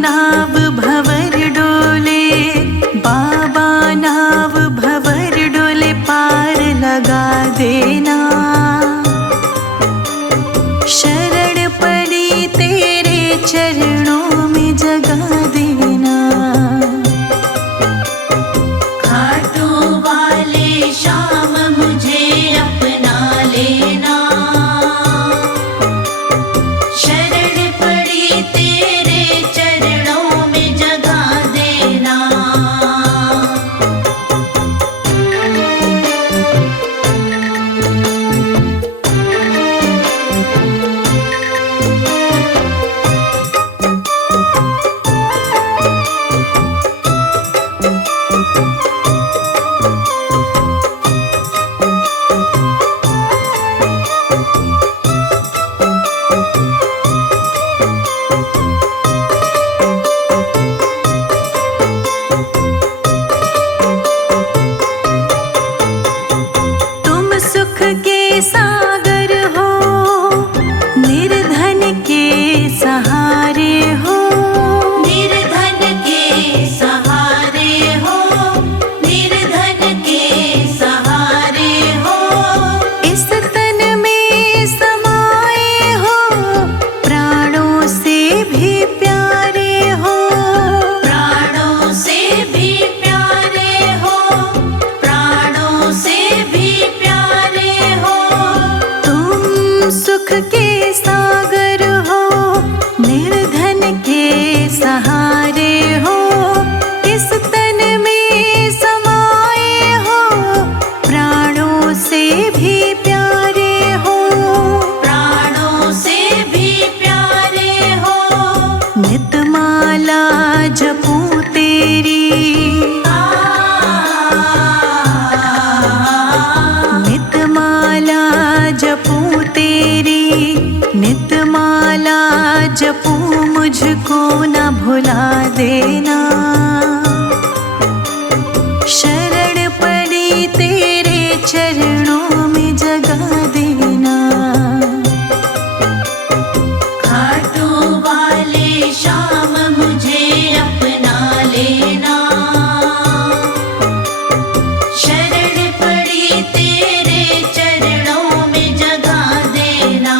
नाव भंवर डोले, बाबा नाव भंवर डोले, पार लगा देना। शरण पड़ी तेरे चरणों में जगा देना। घाटों वाले श्याम मुझे अपना लेना। शरण पड़ी तेरे चरणों में जगा देना। तुम सुख के सागर हो, निर्धन के सहारे हो। निर्धन के सहारे हो, निर्धन के सहारे हो। इस तन में समाए हो, प्राणों से भी प्यारे हो। प्राणों से भी प्यारे हो, प्राणों से भी प्यारे हो। तुम सुख के सागर हो, निर्धन के सहारे हो। इस तन में समाए हो, प्राणों से भी प्यारे हो। प्राणों से भी प्यारे हो। नितमाला जपूं तेरी, नितमाला जपूं तेरी, नितमाला जपूं, मुझको न भुला देना। शरण पड़ी तेरे चरणों में जगा देना। घाटों वाले श्याम मुझे अपना लेना। शरण पड़ी तेरे चरणों में जगा देना।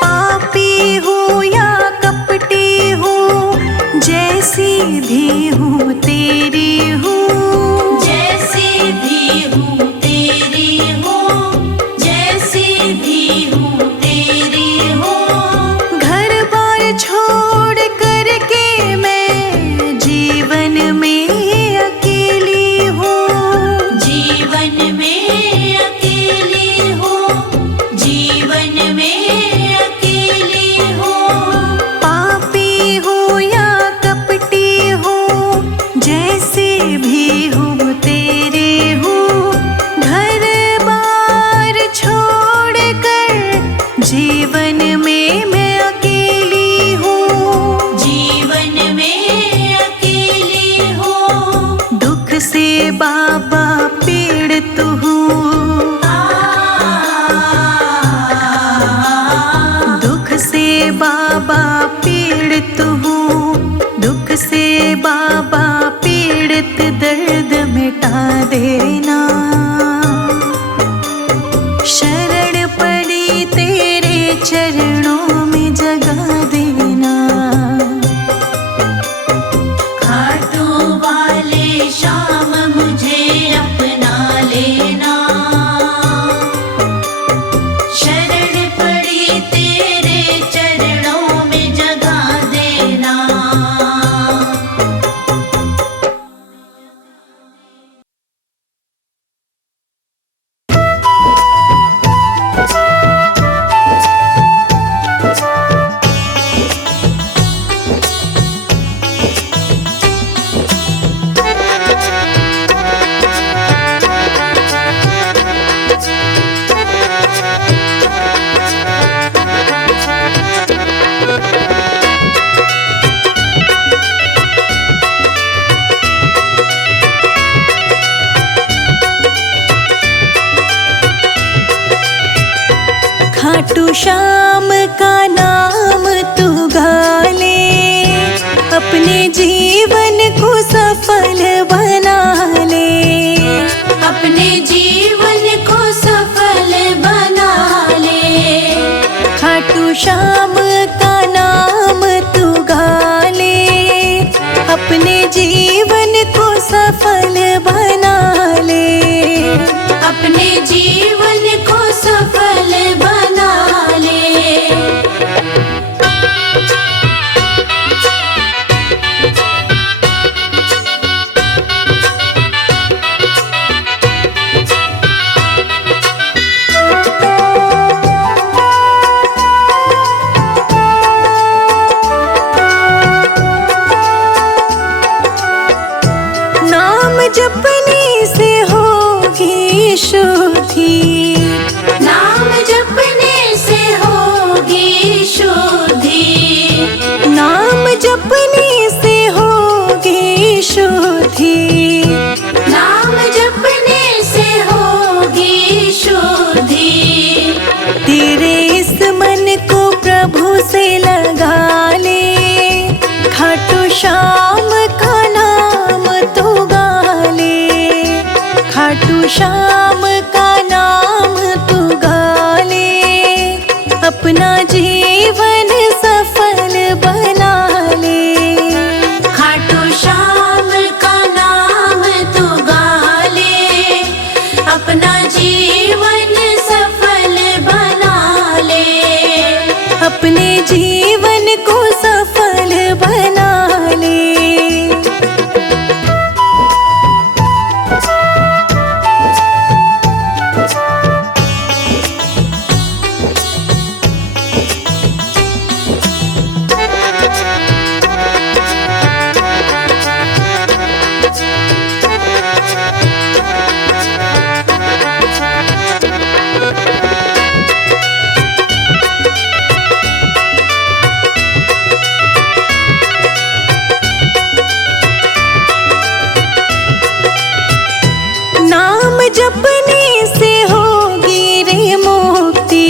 पापी हूँ या कपटी हूँ, जैसी भी हूँ तेरी हूँ। से बाबा पीड़ित हूँ, दुख से बाबा पीड़ित हूँ, दुख से बाबा पीड़ित, दर्द मिटा देना। शरण पड़ी तेरे चरणों में जगा देना। खाटू वाले श्याम मुझे अपना लेना, शरण पड़ी तेरे चरणों में जगा देना। खाटू श्याम का नाम तू गा ले, अपने जीवन को सफल बना ले, अपने जीवन को सफल बना ले। खाटू श्याम का नाम तू गा ले, अपने जीवन को सफल बना ले, अपने जीवन को सफल बना ले। नाम जपने से होगी शुद्धि, नाम जपने से होगी शुद्धि, नाम जपने से होगी शुद्धि, नाम जपने से होगी शुद्धि। तेरे इस मन को प्रभु से लगा ले, खाटू श्याम का नाम तू गा ले, खाटू श्याम का नाम तू गा ले, अपना जीवन सफल बना ले। खाटू श्याम का नाम तू गा ले, अपना जीवन सफल बना ले, अपने जीवन को सफल बना ले। नाम जपने से होगी रे मुक्ति,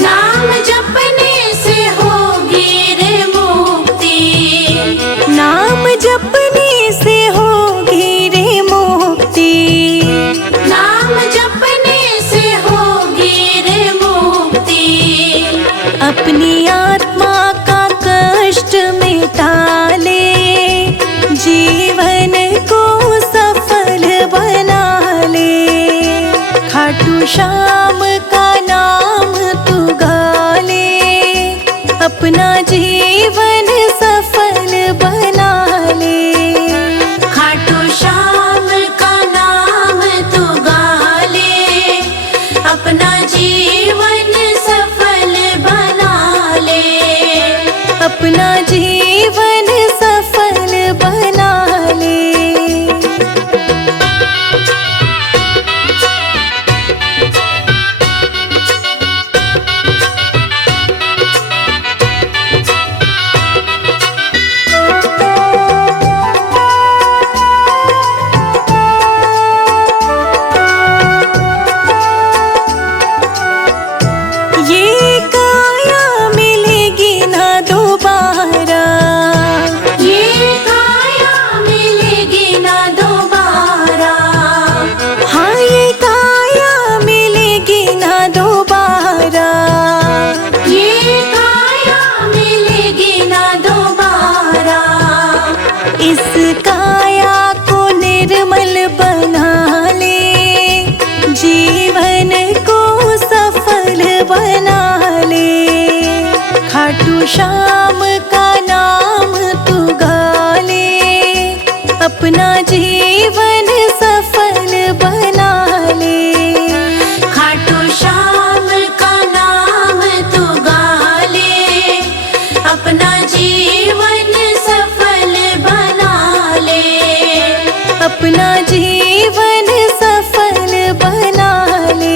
नाम जपने से होगी रे मुक्ति, नाम जपने से होगी रे मुक्ति, नाम जपने से होगी रे मुक्ति। अपनी आत्मा का कष्ट मिटा ले, जीवन को सफल बना ले, खाटू श्याम का नाम तू गा ले, अपना जीवन सफल बना ले। खाटू श्याम का नाम तू गा ले, अपना जीवन सफल बना ले, अपना जीवन सफल बना ले। जीवन सफल बना ले। खाटू श्याम का नाम तू गा ले, अपना जीवन सफल बना ले। अपना जीवन सफल बना ले।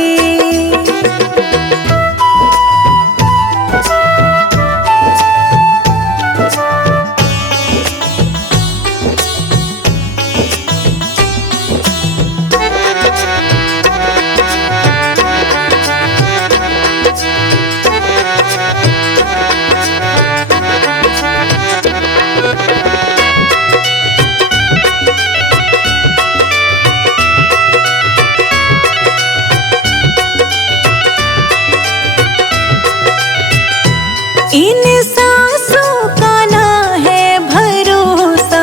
इन सांसों का ना है भरोसा,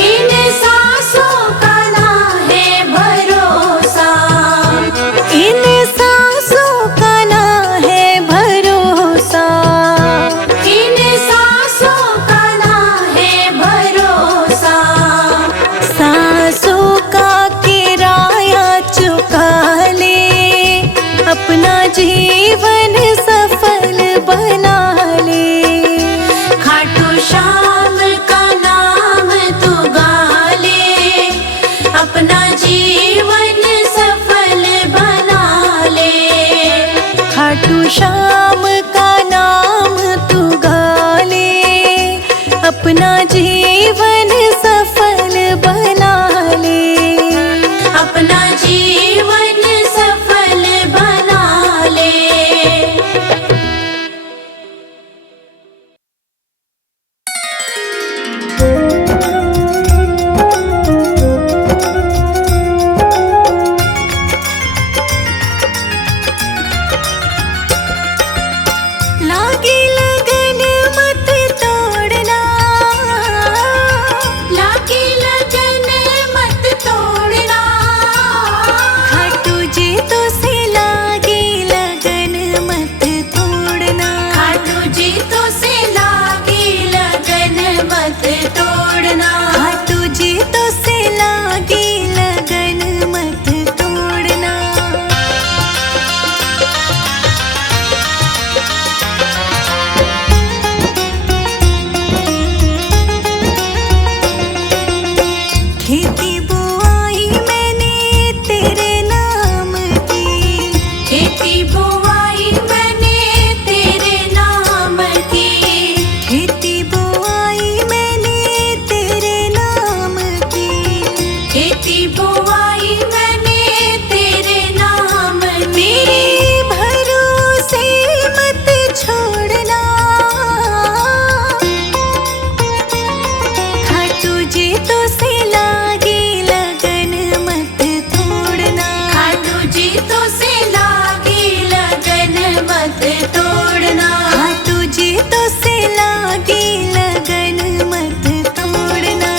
इन सांसों का ना है भरोसा, इन सांसों का ना है भरोसा। इन सांसों का ना है भरोसा। सांसों का किराया चुका ले, अपना जीवन सफल बना ले। खाटू श्याम का नाम तू गा ले, अपना जीवन सफल बना ले। खाटू श्याम का नाम तू गा ले, अपना जीवन सफल बना ले। अपना जीवन सफल बना ले। लागी लगन मत तोड़ना, लागी लगन मत तोड़ना। खाटू जी तो से लागी लगन मत तोड़ना। खाटू जी तो से लागी लगन मत तोड़ना। खाटू जी तो से लागी लगन मत तोड़ना। खेती बुआई मैंने तेरे नाम की, खेती बुआई मैंने तेरे नाम की। खेती बुआई मैंने तेरे नाम की। खेती बुआई मैंने तेरे नाम की। मेरे भरोसे मत छोड़ना। खाटू जी तो से लागी लगन मत तोड़ना। खाटू जी तो से लागी लगन मत तोड़ना। खाटू जी तो से लागी लगन मत तोड़ना।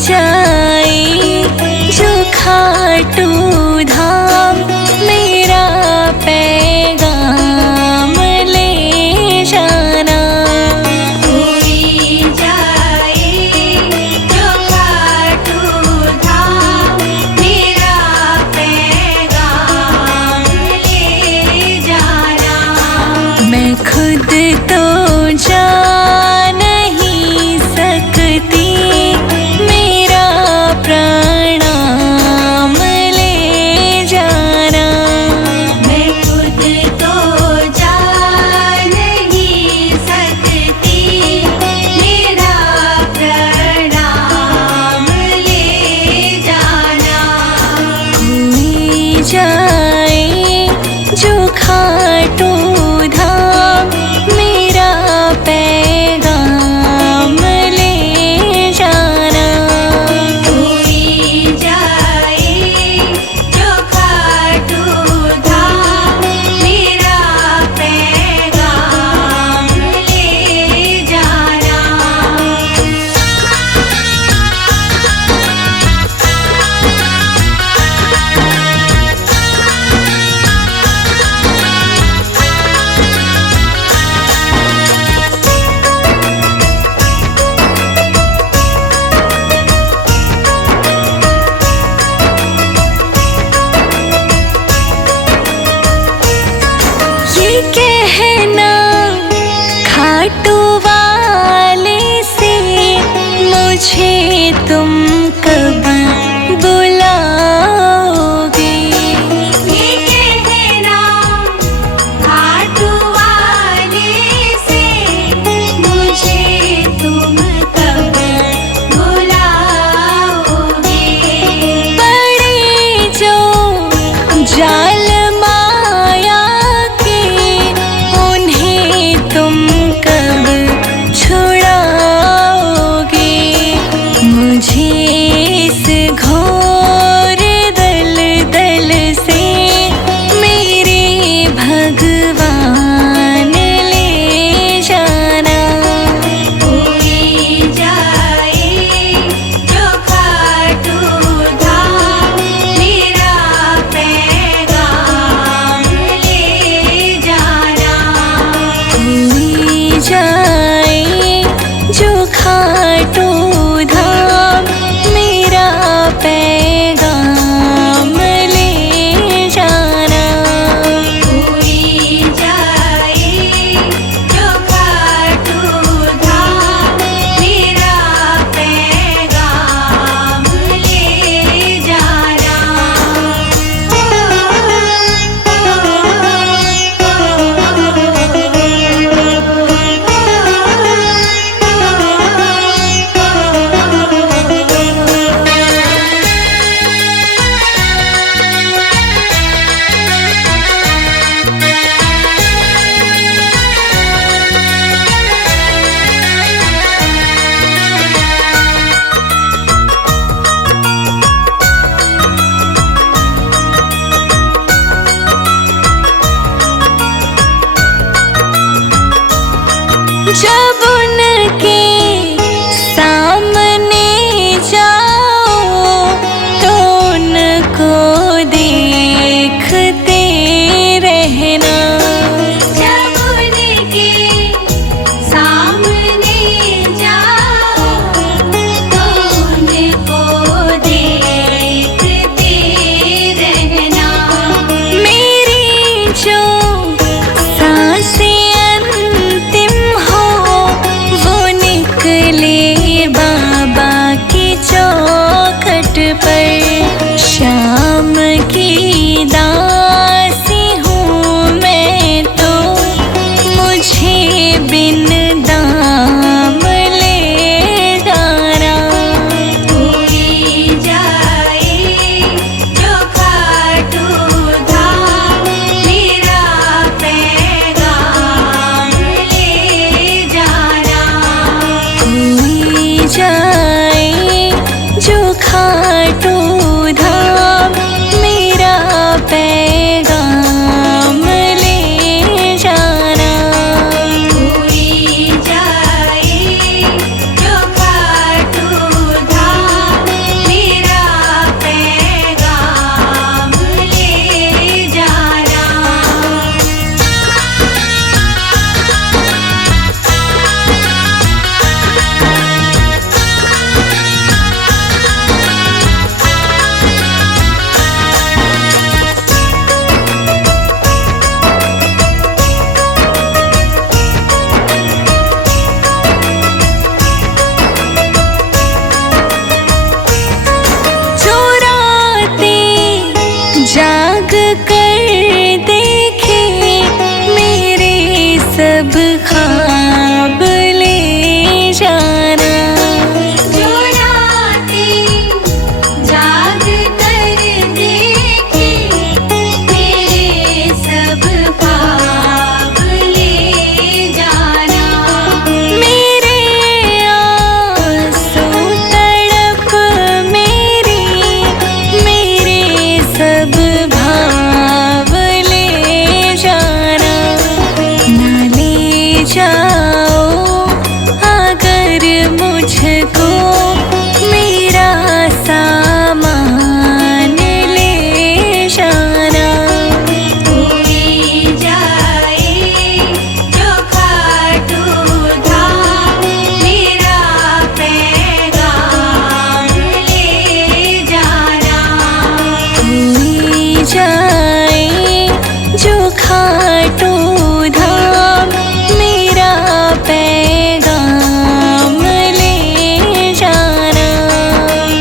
जाए जो खाटू धाम मेरा पैगाम ले जाना। कोई जाए जो खाटू धाम मेरा पैगाम ले जाना। मैं खुद तो जा नहीं सकती मेरा प्रणाम ले जाना। मैं खुद तो जा नहीं सकती मेरा प्रणाम ले जाना। कोई जाए जो खाटू धाम मेरा पैगाम ले जाना। कोई जाए जो खाटू धाम मेरा पैगाम ले जाना। ये कहना खाटू वाले से मुझे तुम कब बुलाओगे। ये कहना खाटू वाले से मुझे तुम कब बुलाओगे। बड़े जो जाल माया के उन्हें तुम कब छुड़ाओगे। मुझे सब ख्वाब ले जाना। जो रातें जाग कर देखे मेरे सब ख्वाब ले जाना। मेरे आंसू तड़प मेरे सब भाव ले जाना। ना ले जाओ अगर मुझको मेरा सामान ले जाना। कोई जाए जो खाटू धाम मेरा पैगाम ले जाना। कोई जाए जो खाटू धाम मेरा पैगाम ले जाना।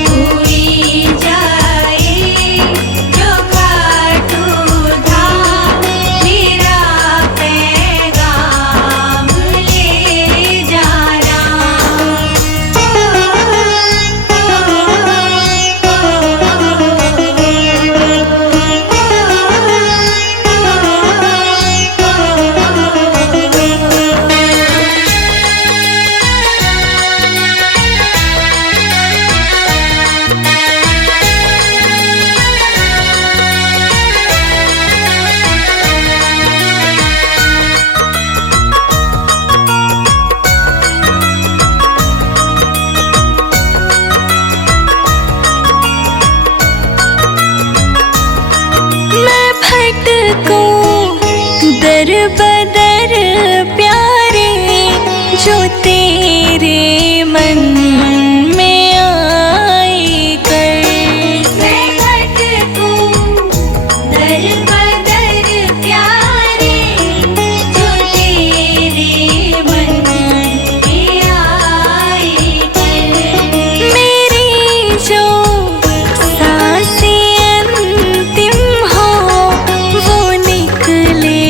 कोई जाए जो खाटू धाम मेरा पैगाम ले जाना। मैं भटकूं दर बदर प्यारे जो तेरे मन में आए कर। मैं भटकूं दर बदर प्यारे जो तेरे मन में आए कर। मेरी जो सांसें अंतिम हो वो निकले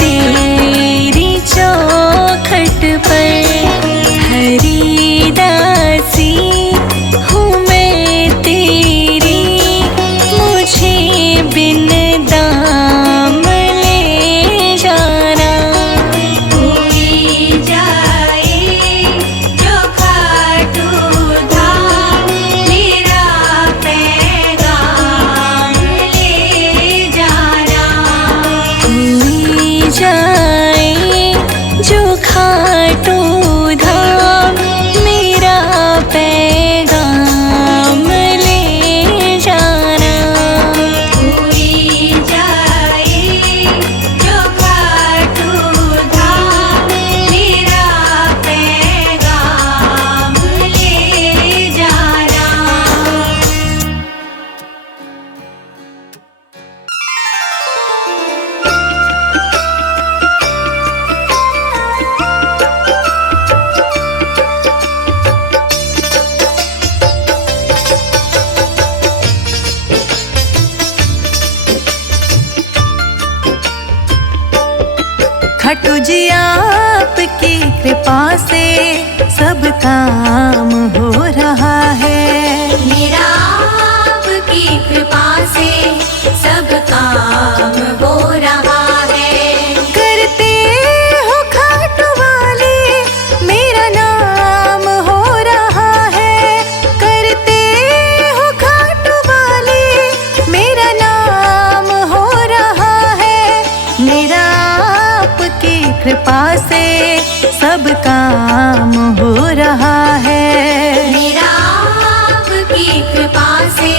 तेरी चौखट पर। हरिदासी हूँ मैं तेरी मुझे बिन दाम ले जाना। कोई जाए जो खाटू धाम मेरा पैगाम ले जाना। कोई जाए जो खाटू धाम मेरा पैगाम ले जाना। कोई जाए जो खाटू धाम मेरा पैगाम ले जाना। खाटू जी आपकी कृपा से सब काम हो रहा है। मेरा आपकी कृपा से सब काम हो रहा है। करते हो खाटू वाले मेरा नाम हो रहा है। करते हो खाटू वाले मेरा नाम हो रहा है। मेरा आपकी कृपा से सब काम हो रहा है। मेरा आपकी कृपा से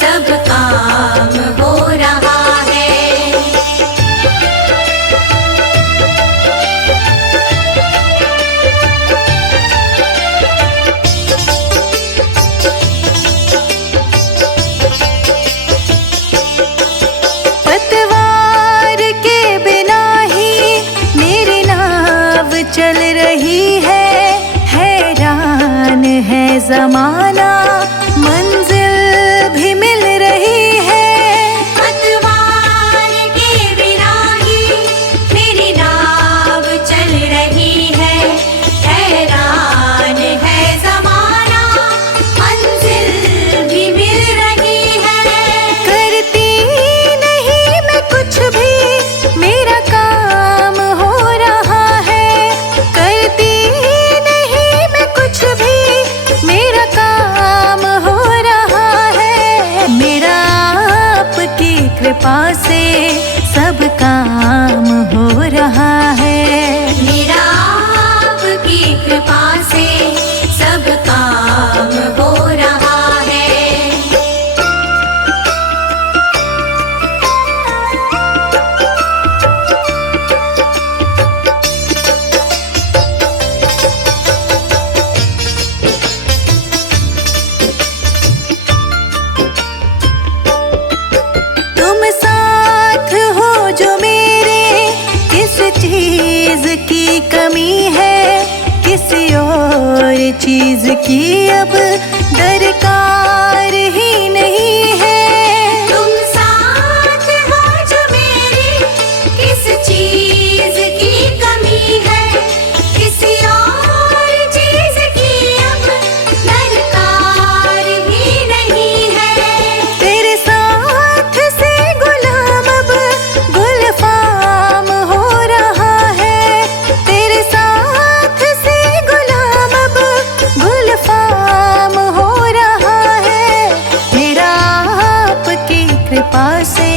सब काम हो रहा है। पतवार के बिना ही मेरी नाव चल रही है। हैरान है जमाना मंजिल भी मिल रही है। पतवार के बिना ही मेरी नाव चल की कमी है, किसी और चीज की अब दरकार ही नहीं है। तुम साथ हो जो मेरे, किस चीज की कमी है, किसी और चीज की अब दरकार ही नहीं है। तेरे साथ से गुलाम अब गुलफाम हो रहा है, तेरे साथ से गुलाम अब गुलफाम हो रहा है। मेरा आपकी कृपा से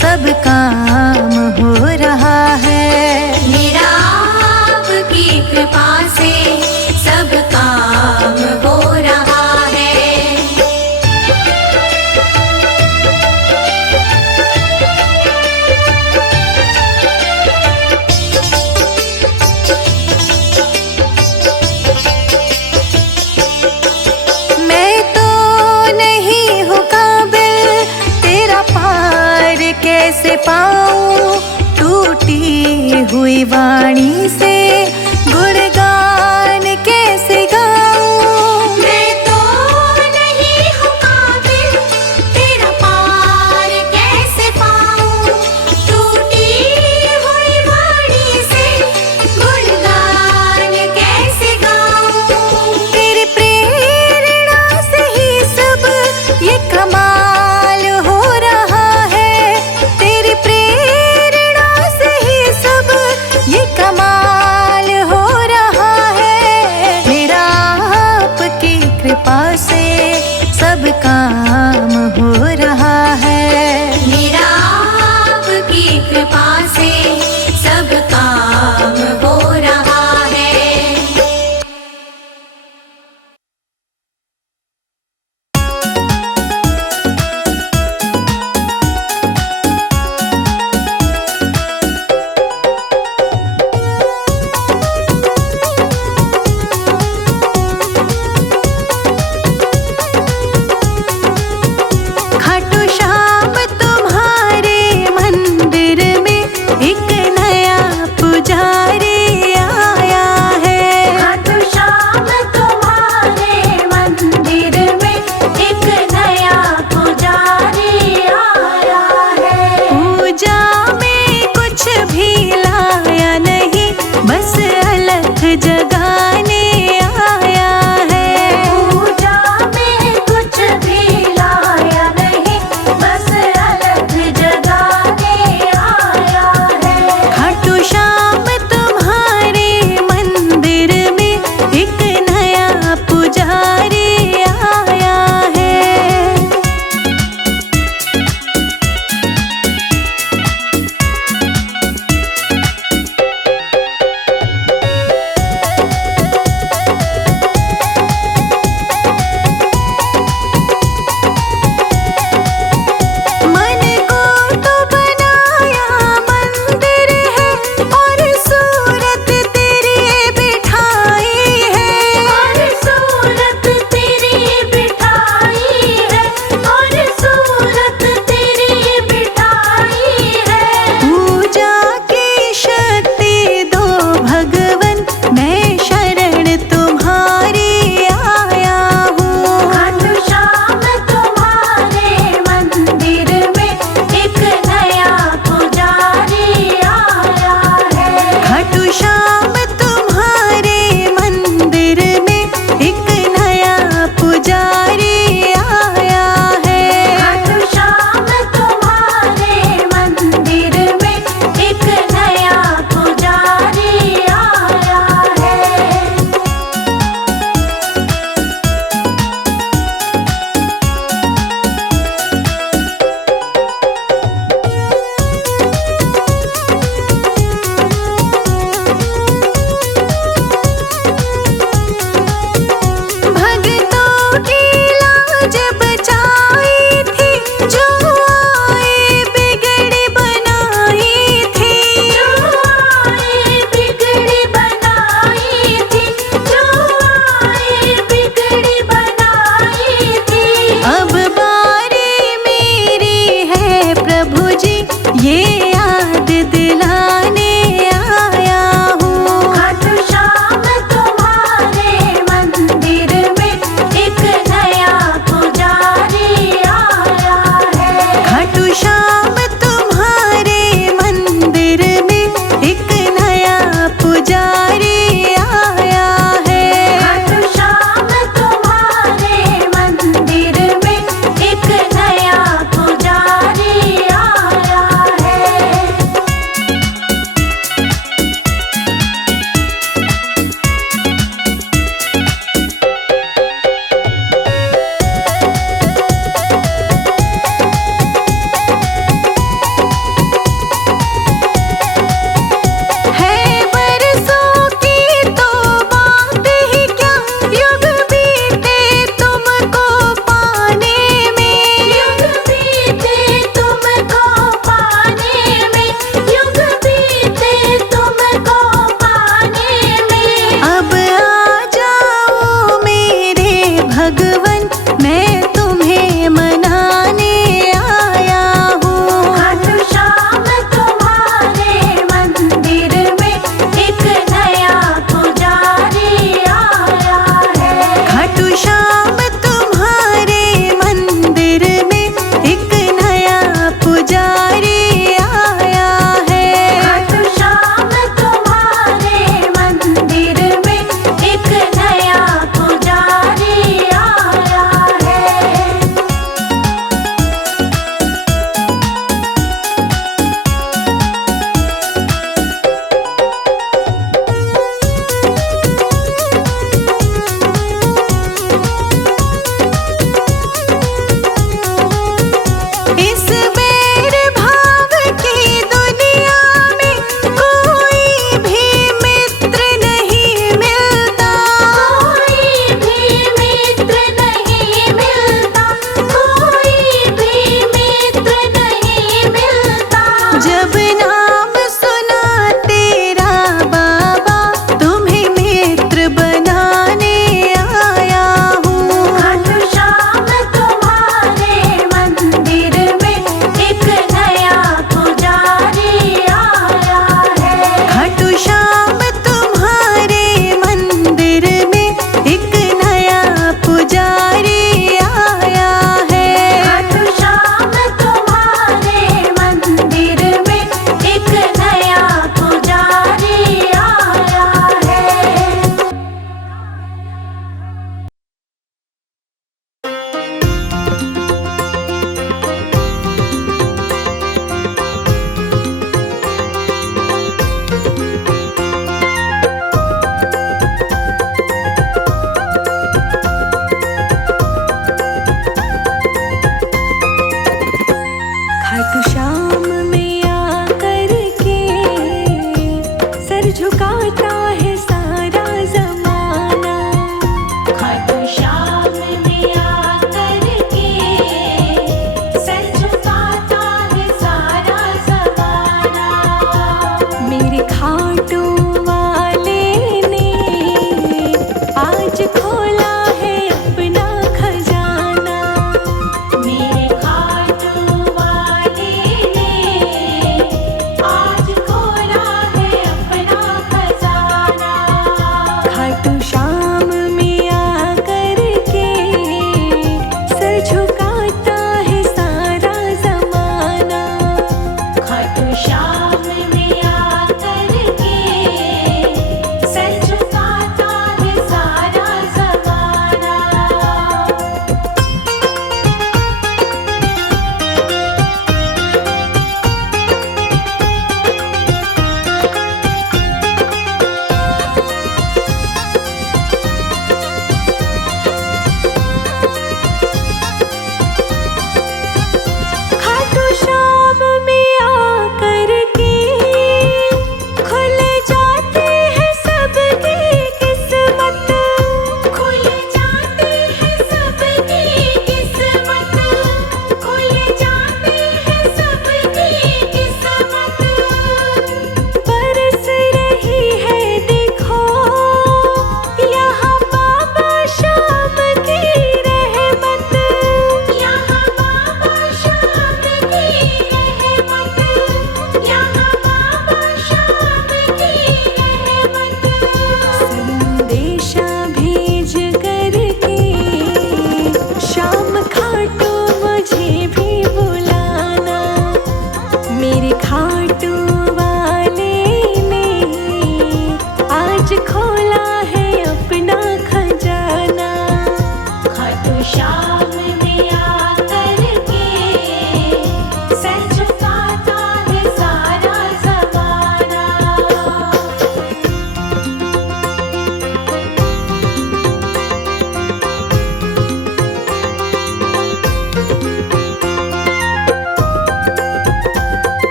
सब काम हो रहा है। मेरा आपकी कृपा से सब काम हो रहा है। मैं तो नहीं हूँ काबिल, तेरा पार कैसे पाऊँ, टूटी हुई वाणी से गुणगान कैसे गाऊँ। मैं तो नहीं हूँ काबिल, तेरा पार कैसे पाऊँ, टूटी हुई वाणी से गुणगान कैसे गाऊँ। तेरी प्रेरणा से ही सब ये कमाल हो रहा है, तेरी प्रेरणा से ही सब ये कमाल हो रहा है। मेरा आपकी कृपा से सब काम हो रहा है। मेरा आपकी कृपा से सब काम हो रहा है।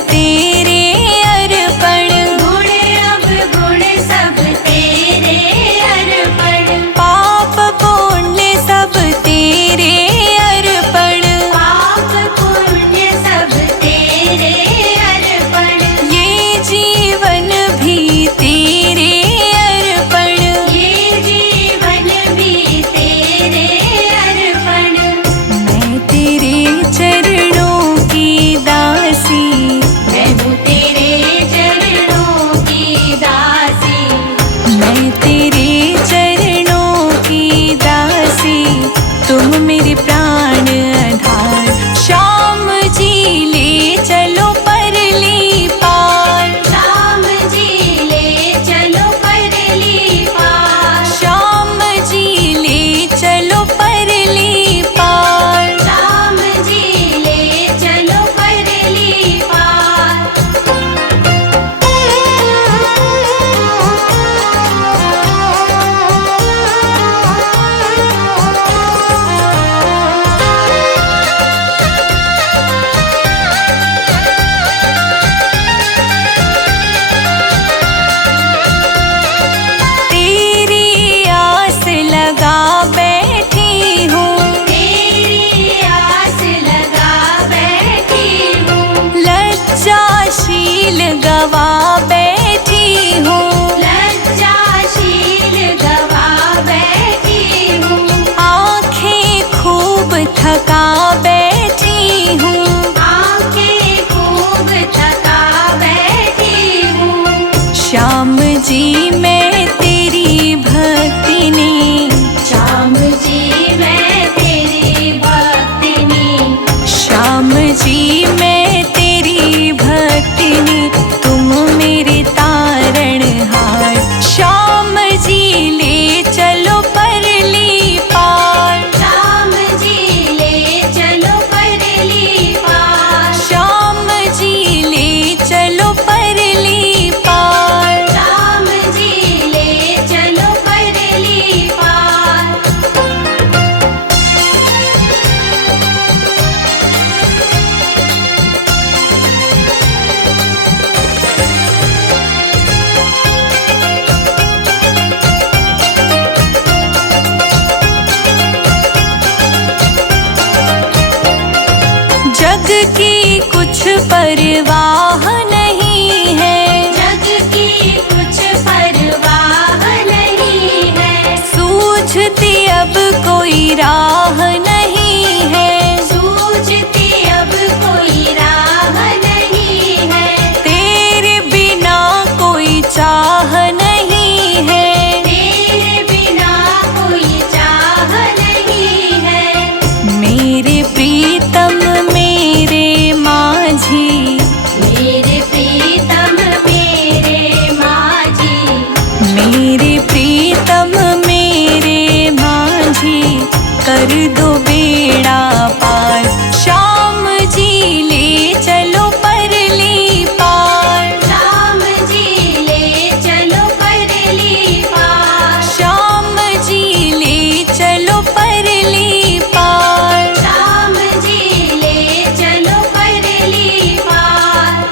तेरे अर्पण, गुण अब गुण सब तेरे अर्पण, पाप पुण्य सब तेरे अर्पण, पाप पुण्य सब तेरे अर्पण, ये जीवन भी तेरे अर्पण, ये जीवन भी तेरे अर्पण। मैं तेरे चरणों की दासी, मैं हूँ तेरे चरणों की दासी, मैं तेरे चरणों की दासी, तुम मेरे प्राण आधार। श्याम जी ले चलो परली पार, श्याम जी ले चलो परली पार, श्याम जी ले चलो परली पार। श्याम जी ले चलो परली पार। तेरी आस लगा बैठी हूँ, तेरी आस लगा बैठी हूँ, लज्जाशील गवा बैठी हूँ, लज्जाशील गवा बैठी हूँ, आँखें खूब थका बैठी हूँ, आंखें खूब थका बैठी हूँ। श्याम जी मैं तेरी भक्ति ने, श्याम जी मैं तेरी भक्तिनी, श्याम जी मैं तेरी भक्ति ने, तुम मेरे तारणहार। श्याम जी ले चलो परली पार, श्याम जी ले चलो परली पार, श्याम जी ले चलो परली पार। श्याम जी ले चलो परली पार। जग की कुछ परवाह नहीं है, जग की कुछ परवाह नहीं है, सूझती अब कोई राह नहीं है, सूझती अब कोई राह नहीं है, तेरे बिना कोई चाह नहीं है, तेरे बिना कोई चाह नहीं है। मेरे प्रीतम मेरे माझी, मेरे प्रीतम मेरे माझी, मेरे प्रीतम मेरे माझी, कर दो बेड़ा पार। श्याम जी ले चलो परली पार, श्याम जी ले चलो परली पार, श्याम जी ले चलो परली पार। श्याम जी ले चलो परली पार।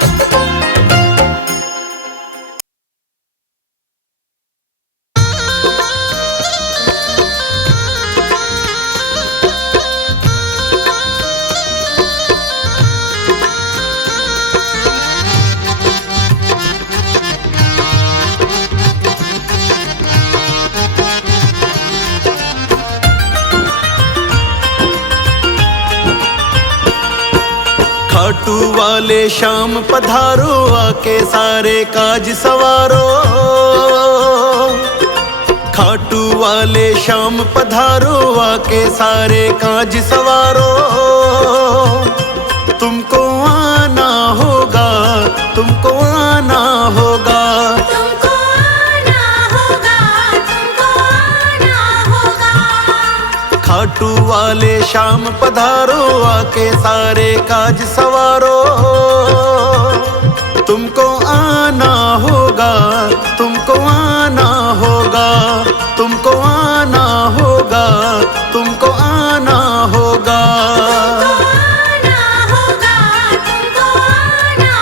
खाटू वाले श्याम पधारो, आके सारे काज सवारो। खाटू वाले श्याम पधारो, आके सारे काज सवारो। तुमको आना होगा, तुमको आना होगा, तुमको आना होगा, तुमको आना होगा। खाटू वाले श्याम पधारो, आके सारे काज सवारो। तुमको आना होगा, तुमको आना होगा, तुमको आना होगा, तुमको आना होगा। तुमको आना होगा, तुमको आना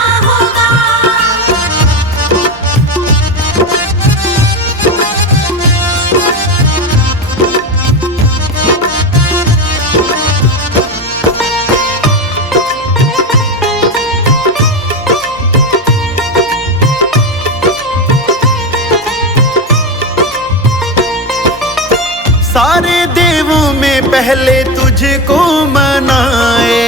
पहले तुझको मनाए,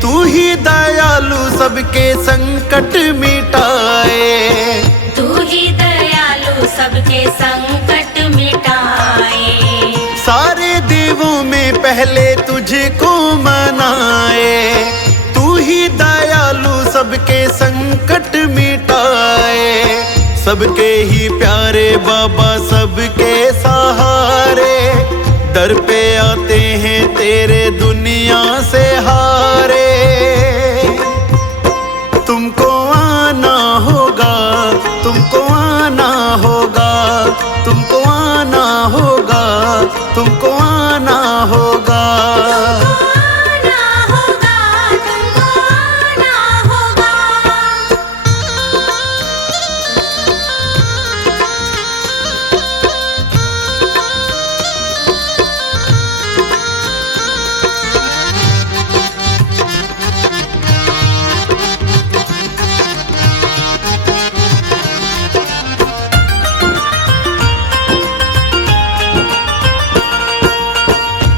तू ही दयालु सबके संकट मिटाए। तू ही दयालु सबके संकट मिटाए। सारे देवों में पहले तुझको मनाए, तू ही दयालु सबके संकट मिटाए। सबके ही प्यारे बाबा सबके सहारे, दर पे आते हैं तेरे दुनिया से हारे। तुमको आना होगा, तुमको आना होगा, तुमको आना होगा, तुमको आना होगा।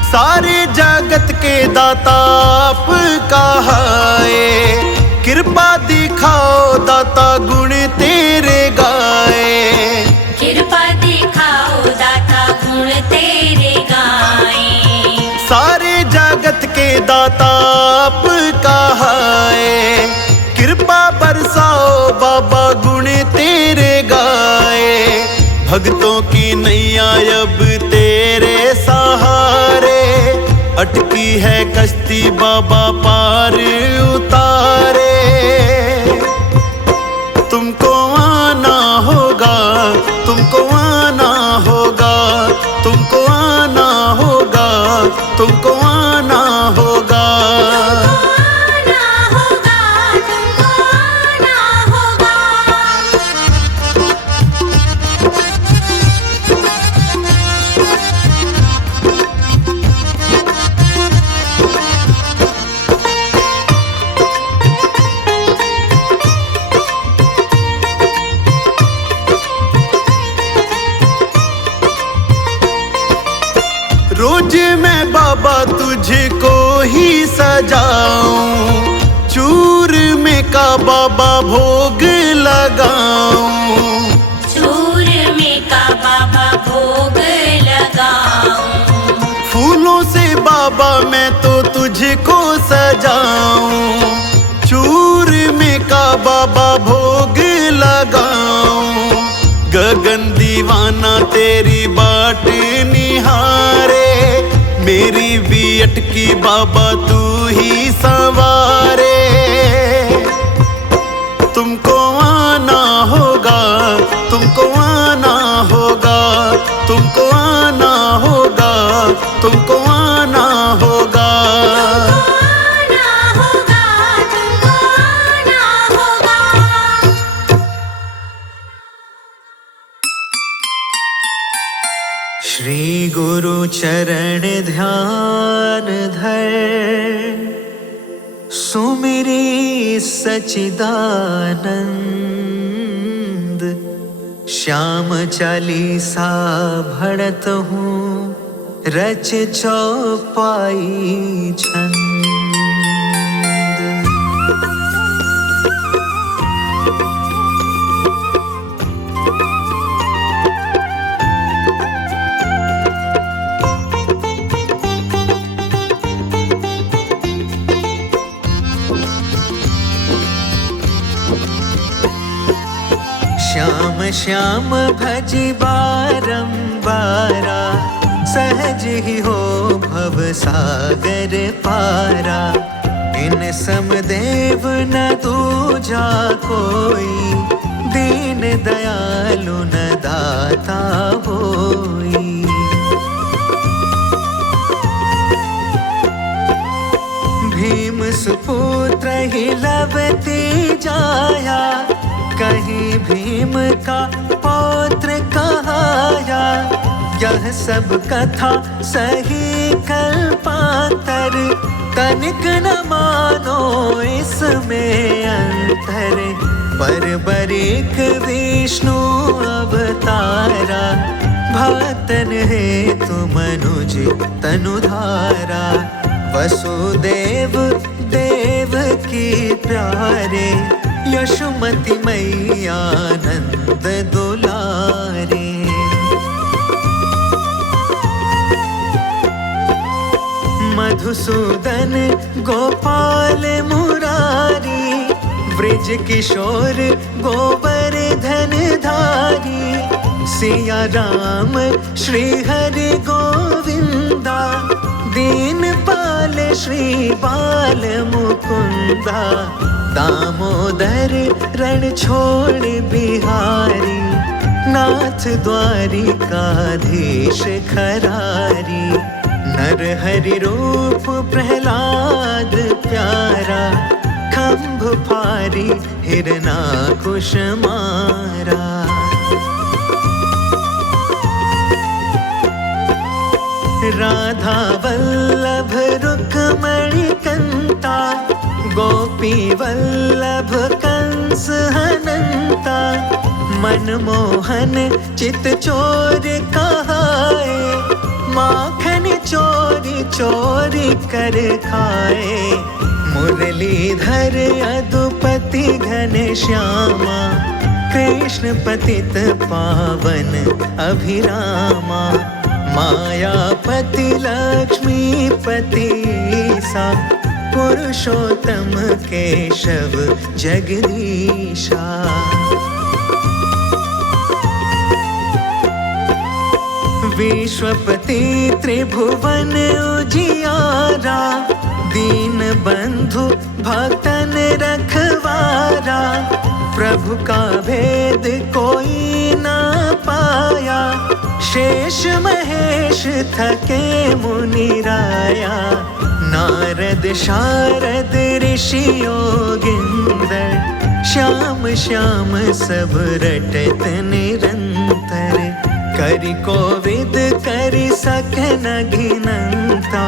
सारे जगत के दाता आप कहाए, कृपा दिखाओ दाता गुण तेरे गाए। कृपा दिखाओ दाता गुण तेरे गाए। सारे जगत के दाता आप कहाए, कृपा बरसाओ बाबा गुण तेरे गाए। भक्तों की नैया अब तेरे सहारे, अटकी है कश्ती बाबा पार उतारे। तुमको आना होगा, तुमको आना होगा, तुमको आना होगा, तुमको आना होगा। रोज मैं बाबा तुझको ही सजाऊं, चूर में का बाबा भोग लगाऊं। चूर में का बाबा भोग लगाऊं। फूलों से बाबा मैं तो तुझको सजाऊं, चूर में का बाबा भोग लगाऊं। गगन दीवाना तेरी बाट निहारे, मेरी भी अटकी बाबा तू ही संवारे। तुमको आना होगा, तुमको आना होगा, तुमको आना होगा, तुमको आना होगा। श्री गुरु चरण ध्यान धर, सुमिरी सचिदानंद। श्याम चालीसा भणत हूँ, रच चौपाई छंद। श्याम श्याम भजी बारंबारा, सहज ही हो भव सागर पारा। इन समदेव न दूजा कोई, दीन दयालु न दाता होई। भीम सुपुत्र ही लवती जाया, कहीं भीम का पौत्र कहाया। यह सब कथा सही कल्पांतर, तनिक न मानो इसमें अंतर। पर बरीक विष्णु अवतारा, भक्तन है तु मनुज तनुधारा। वसुदेव देवकी प्यारे, यशोमती मैया नंद दुलारे। मधुसूदन गोपाल मुरारी, ब्रज किशोर गोवर्धन धारी। सिया राम श्री हरि गोविंदा, दीनपाल श्री बाल मुकुंदा। दामोदर रण छोड़ बिहारी, नाथ द्वारिकाधीश खरारी। नरहरि रूप प्रहलाद प्यारा, खंभ फारी हिरणाकुश मारा। राधा वल्लभ रुक्मणी कंता, गोपी वल्लभ कंस हनंता। मनमोहन चित चोर कहाए, माखन चोरी चोरी कर खाए। मुरलीधर अदुपति घन श्यामा, कृष्ण पतित पावन अभिरामा। मायापति लक्ष्मीपति सा, पुरुषोत्तम केशव जगदीशा। विश्वपति त्रिभुवन उजियारा, दीन बंधु भक्तन रखवारा। प्रभु का भेद कोई ना पाया, शेष महेश थके मुनिराया। नारद शारद ऋषि योगिंदर, श्याम श्याम सब रटत निरंतर। करि कोविद करि सकन गिनंता,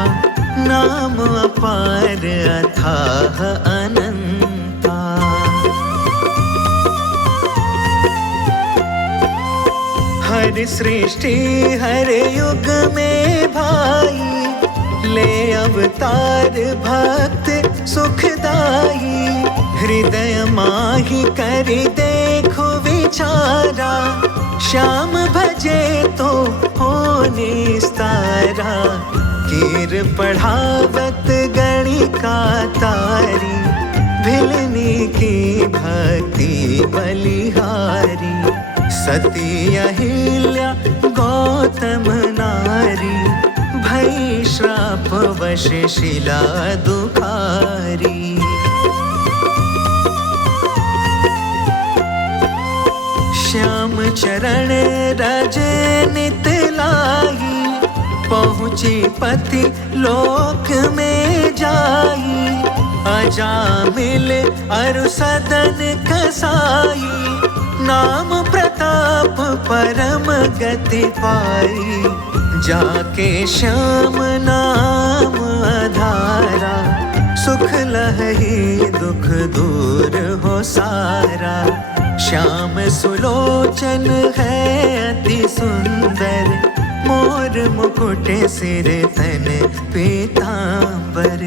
नाम अपार अथाह अनंता। हर सृष्टि हर युग में भाई, ले अवतार भक्त सुखदाई। हृदय माहि करि देखो विचारा, श्याम भजे तो हो निस्तारा। कीर पढ़ावत गणिका तारी, भिलनी की भक्ति बलिहारी। सती अहिल्या गौतम नारी, भई श्राप वश शिला दुखारी। श्याम चरण रज नित लाई, पहुँची पति लोक में जाई। अजामिल अरु सदन कसाई, नाम प्रताप परम गति पाई। जाके श्याम नाम आधारा, सुख लहई दुख दूर हो सारा। श्याम सुलोचन है अति सुंदर, मोर मुकुट सिर तन पीतांबर।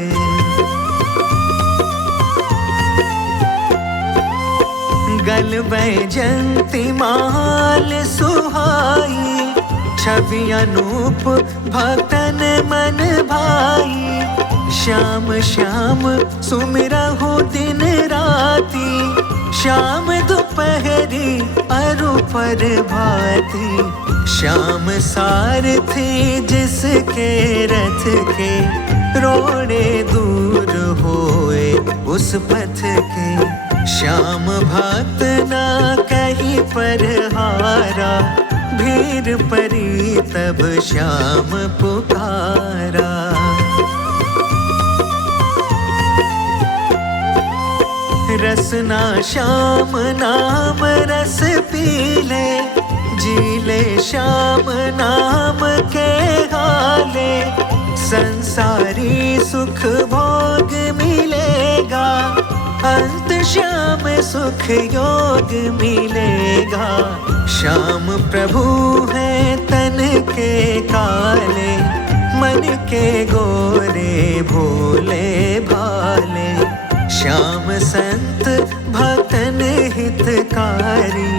गल वैजंती माल सुहाई, छवि अनूप भक्तन मन भाई। श्याम श्याम सुमिरहु दिन राती, श्याम दोपहरी अरु प्रभाती। श्याम सारथी जिसके रथ के, रोड़े दूर होए उस पथ के। श्याम भक्त ना कहीं पर हारा, भीड़ परी तब श्याम पुकारा। रसना श्याम नाम रस पीले, जीले श्याम नाम के हाले। संसारी सुख भोग मिलेगा, अंत श्याम सुख योग मिलेगा। श्याम प्रभु है तन के काले, मन के गोरे भोले भाले, श्याम संत भक्तन हितकारी,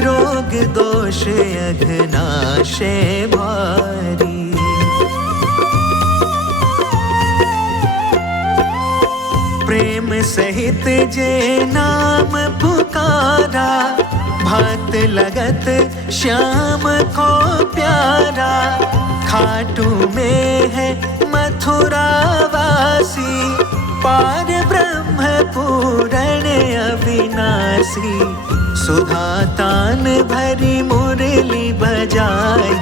रोग दोष अघनाशे भारी। प्रेम सहित जे नाम पुकारा, भक्त लगत श्याम को प्यारा। खाटू में है मथुरा वासी, पार ब्रह्म पूरण अविनाशी। सुधा तान भरी मुरली बजाई,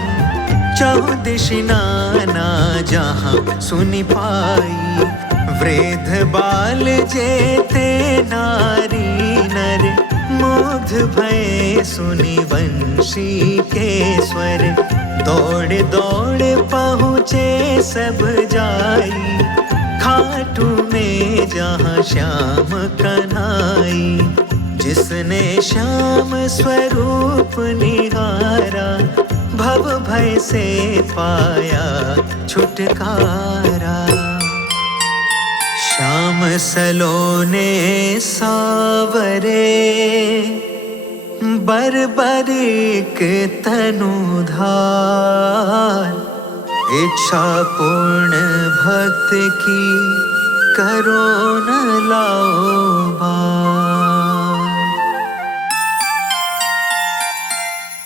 चौदिश नाना जहाँ सुनि पाई। वृद्ध बाल जेते नारी नर, मुग्ध भय सुनि वंशी के स्वर। दौड़ दौड़ पहुँचे सब जाई, खाटू में जहाँ श्याम कन्हाई। जिसने श्याम स्वरूप निहारा, भव भय से पाया छुटकारा। श्याम सलोने सावरे, बर्बरिक तनु धार। इच्छा पूर्ण भक्त की करो न ला